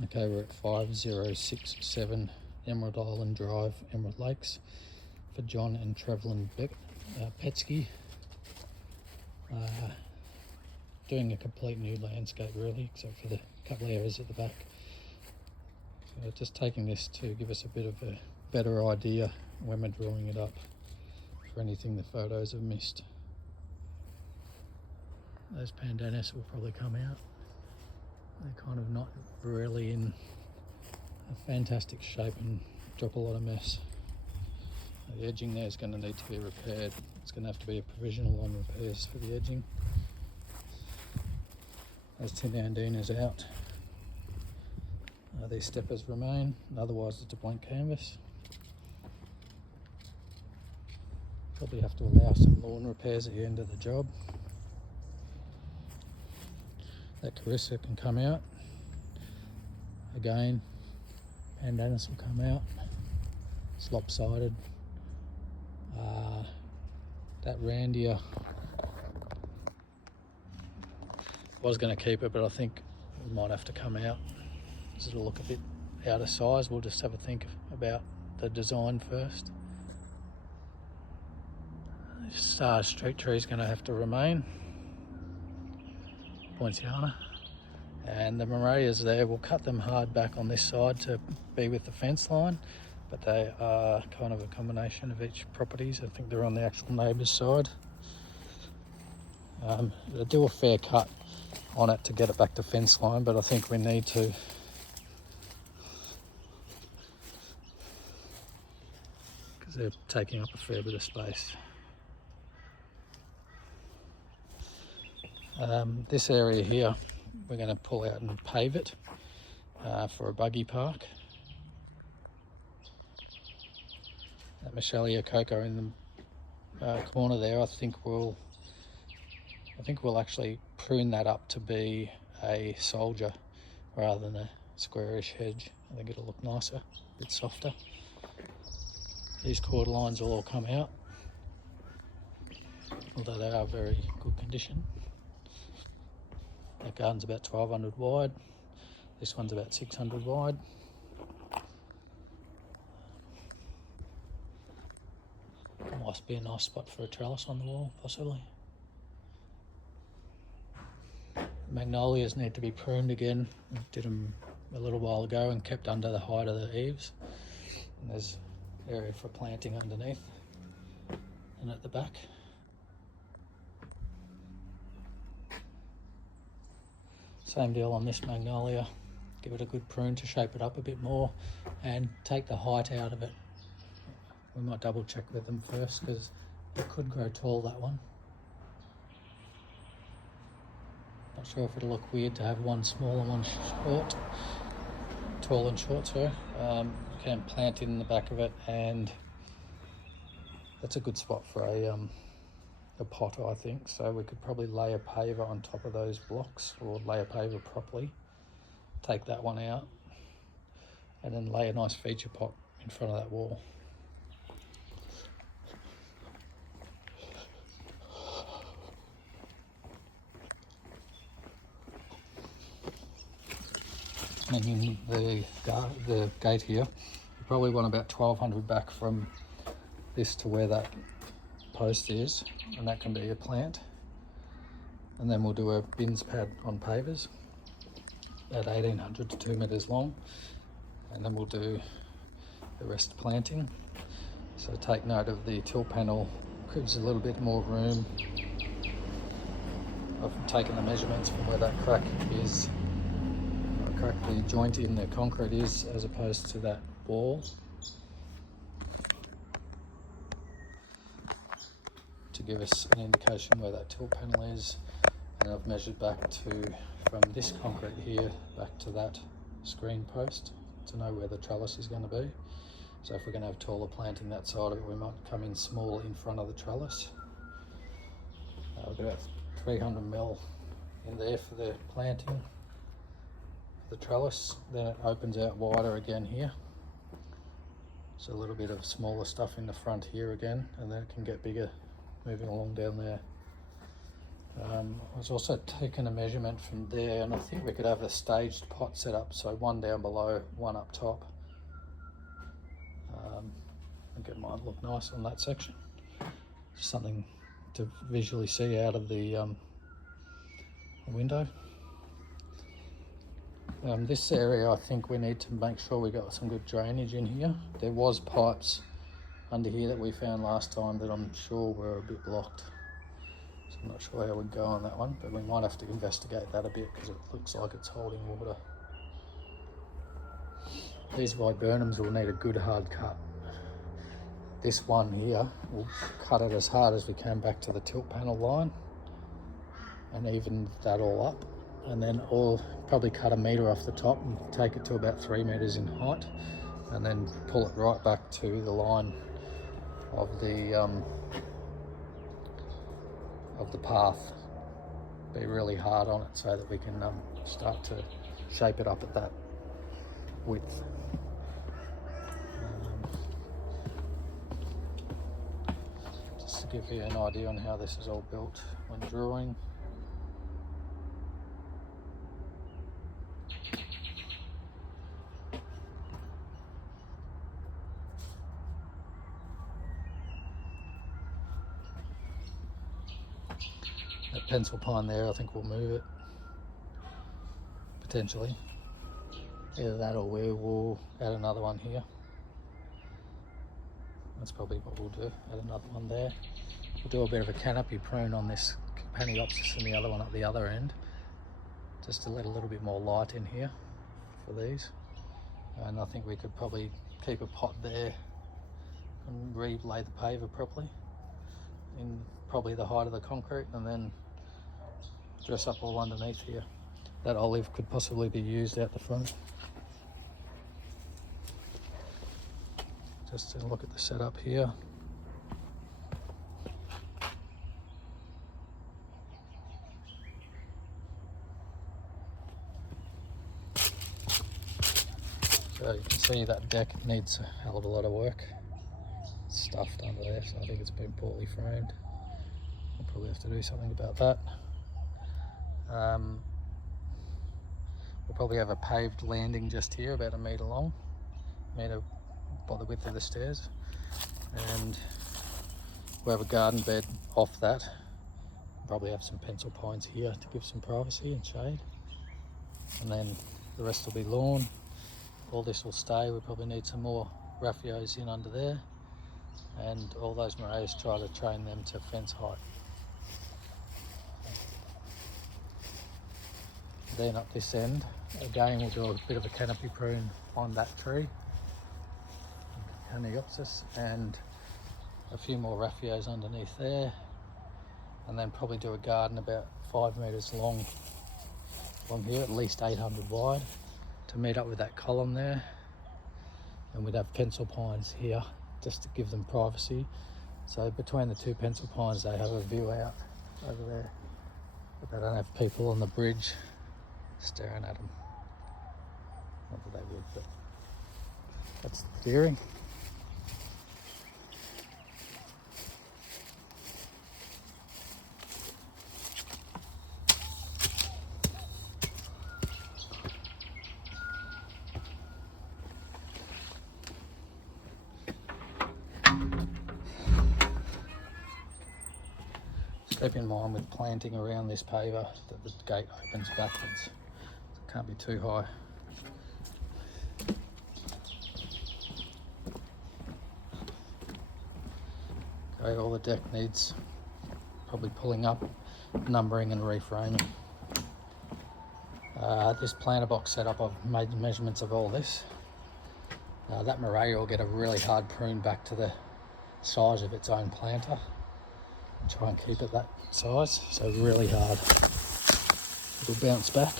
Okay, we're at 5067 Emerald Island Drive, Emerald Lakes, for John and Trevelyan Petzke. Doing a complete new landscape really, except for the couple of areas at the back. So just taking this to give us a bit of a better idea when we're drawing it up for anything the photos have missed. Those pandanus will probably come out. They're kind of not really in a fantastic shape and drop a lot of mess. The edging there is going to need to be repaired. It's going to have to be a provisional on repairs for the edging. As tin andina's out, these steppers remain, otherwise it's a blank canvas. Probably have to allow some lawn repairs at the end of the job. That Carrara can come out. Again, pandanus will come out. It's lopsided. That Randia, I was going to keep it, but I think it might have to come out because it'll look a bit out of size. We'll just have a think about the design first. Star Street tree is going to have to remain. Poinciana. And the Morelias there, we'll cut them hard back on this side to be with the fence line, but they are kind of a combination of each properties. I think they're on the actual neighbour's side. They'll do a fair cut on it to get it back to fence line, but I think we need to because they're taking up a fair bit of space. This area here we're going to pull out and pave it for a buggy park. That Michelia cocoa in the corner there, I think we'll actually prune that up to be a soldier rather than a squarish hedge. I think it'll look nicer, a bit softer. These cord lines will all come out, although they are very good condition. That garden's about 1200 wide. This one's about 600 wide. Must be a nice spot for a trellis on the wall, possibly. Magnolias need to be pruned again. I did them a little while ago and kept under the height of the eaves. And there's area for planting underneath and at the back. Same deal on this magnolia. Give it a good prune to shape it up a bit more and take the height out of it. We might double check with them first because it could grow tall, that one. Not sure if it'll look weird to have one small and one short. Tall and short, sorry. You can plant in the back of it, and that's a good spot for a pot, I think. So we could probably lay a paver on top of those blocks, or lay a paver properly, take that one out, and then lay a nice feature pot in front of that wall. And in the gate here, you probably want about 1200 back from this to where that post is, and that can be a plant. And then we'll do a bins pad on pavers at 1800 to 2 meters long, and then we'll do the rest planting. So take note of the tilt panel, gives a little bit more room. I've taken the measurements from where that crack is, the joint in the concrete is, as opposed to that wall, to give us an indication where that tilt panel is. And I've measured back from this concrete here back to that screen post to know where the trellis is going to be. So if we're going to have taller planting that side of it, we might come in small in front of the trellis. We've got about 300 mil in there for the planting. The trellis, then it opens out wider again here, so a little bit of smaller stuff in the front here again, and then it can get bigger moving along down there. I was also taking a measurement from there, and I think we could have a staged pot set up, so one down below, one up top. I think it might look nice on that section. Just something to visually see out of the window. This area, I think we need to make sure we got some good drainage in here. There was pipes under here that we found last time that I'm sure were a bit blocked. So I'm not sure how we'd go on that one, but we might have to investigate that a bit because it looks like it's holding water. These viburnums will need a good hard cut. This one here, we'll cut it as hard as we can back to the tilt panel line and even that all up. And then probably cut 1 metre off the top and take it to about 3 metres in height, and then pull it right back to the line of the path. Be really hard on it so that we can start to shape it up at that width. Just to give you an idea on how this is all built when drawing. That pencil pine there, I think we'll move it, potentially. Either that or we will add another one here. That's probably what we'll do, add another one there. We'll do a bit of a canopy prune on this Paniopsis and the other one at the other end, just to let a little bit more light in here for these. And I think we could probably keep a pot there and relay the paver properly in probably the height of the concrete, and then dress up all underneath here. That olive could possibly be used out the front. Just to look at the setup here. So you can see that deck needs a hell of a lot of work. It's stuffed under there, so I think it's been poorly framed. We'll probably have to do something about that. We'll probably have a paved landing just here, about 1 metre long, metre by the width of the stairs, and we'll have a garden bed off that. Probably have some pencil pines here to give some privacy and shade, and then the rest will be lawn. All this will stay. We probably need some more raffios in under there, and all those morays, try to train them to fence height. Then up this end, again we'll do a bit of a canopy prune on that tree, Paniopsis, and a few more raffios underneath there, and then probably do a garden about 5 metres long from here, at least 800 wide, to meet up with that column there. And we'd have pencil pines here just to give them privacy. So between the two pencil pines they have a view out over there, but they don't have people on the bridge staring at them. Not that they would, but that's the theory. Keep in mind with planting around this paver that the gate opens backwards, so it can't be too high. Okay, all the deck needs probably pulling up, numbering and reframing. This planter box setup, I've made measurements of all this. That moray will get a really hard prune back to the size of its own planter. Try and keep it that size, so really hard. It'll bounce back.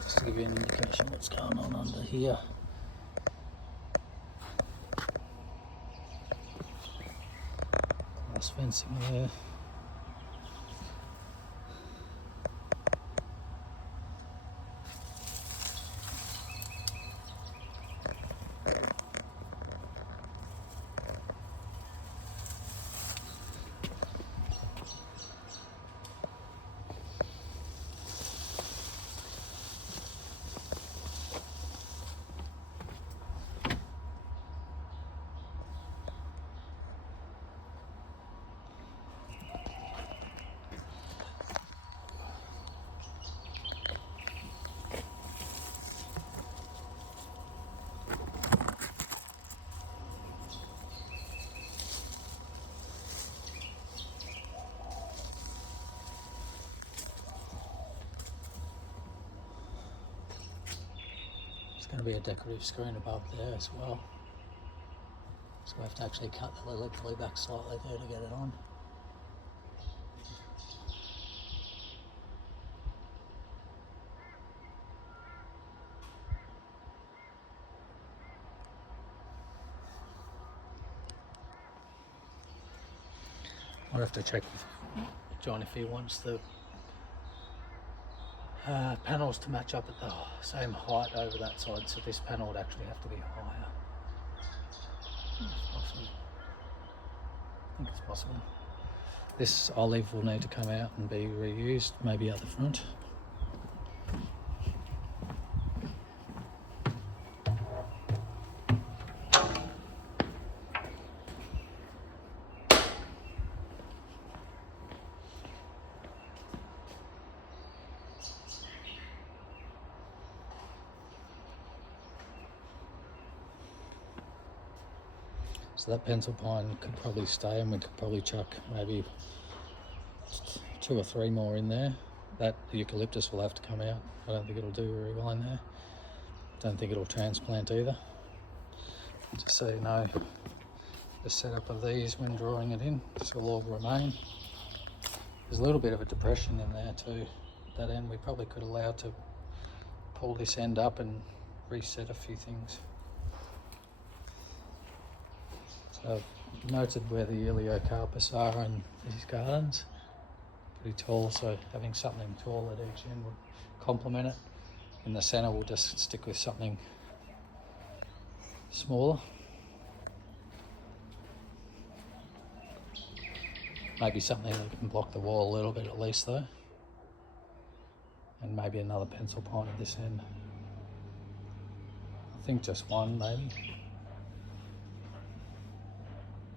Just to give you an indication what's going on under here. Glass fencing there. going to be a decorative screen above there as well. So we have to actually cut the lily pulley back slightly there to get it on. I'll have to check with John if he wants the panels to match up at the same height over that side, so this panel would actually have to be higher. It's possible. I think it's possible. This olive will need to come out and be reused, maybe at the front. So that pencil pine could probably stay, and we could probably chuck maybe 2 or 3 more in there. That eucalyptus will have to come out. I don't think it'll do very well in there. Don't think it'll transplant either. Just so you know, the setup of these when drawing it in, this will all remain. There's a little bit of a depression in there too. That end we probably could allow to pull this end up and reset a few things. So I've noted where the Eliocarpus are in these gardens. Pretty tall, so having something tall at each end would complement it. In the centre we'll just stick with something smaller. Maybe something that can block the wall a little bit at least though. And maybe another pencil pine at this end. I think just one maybe.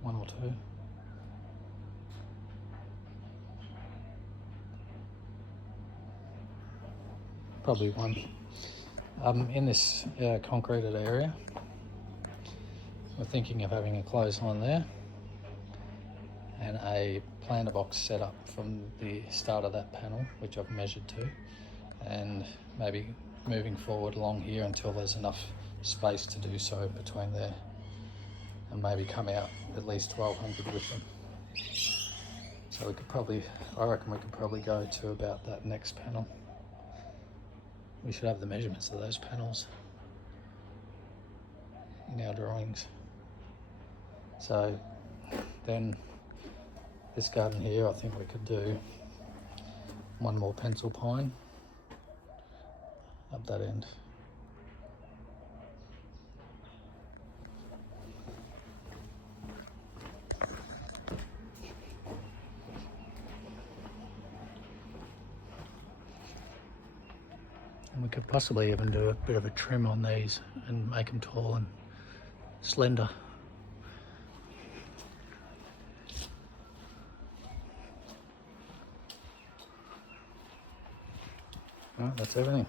1 or 2. Probably 1. In this concreted area, we're thinking of having a clothesline there and a planter box set up from the start of that panel, which I've measured to, and maybe moving forward along here until there's enough space to do so between there, and maybe come out at least 1200 with them. So we could probably, I reckon we could probably go to about that next panel. We should have the measurements of those panels in our drawings. So then this garden here, I think we could do 1 more pencil pine up that end. And we could possibly even do a bit of a trim on these and make them tall and slender. Well, that's everything.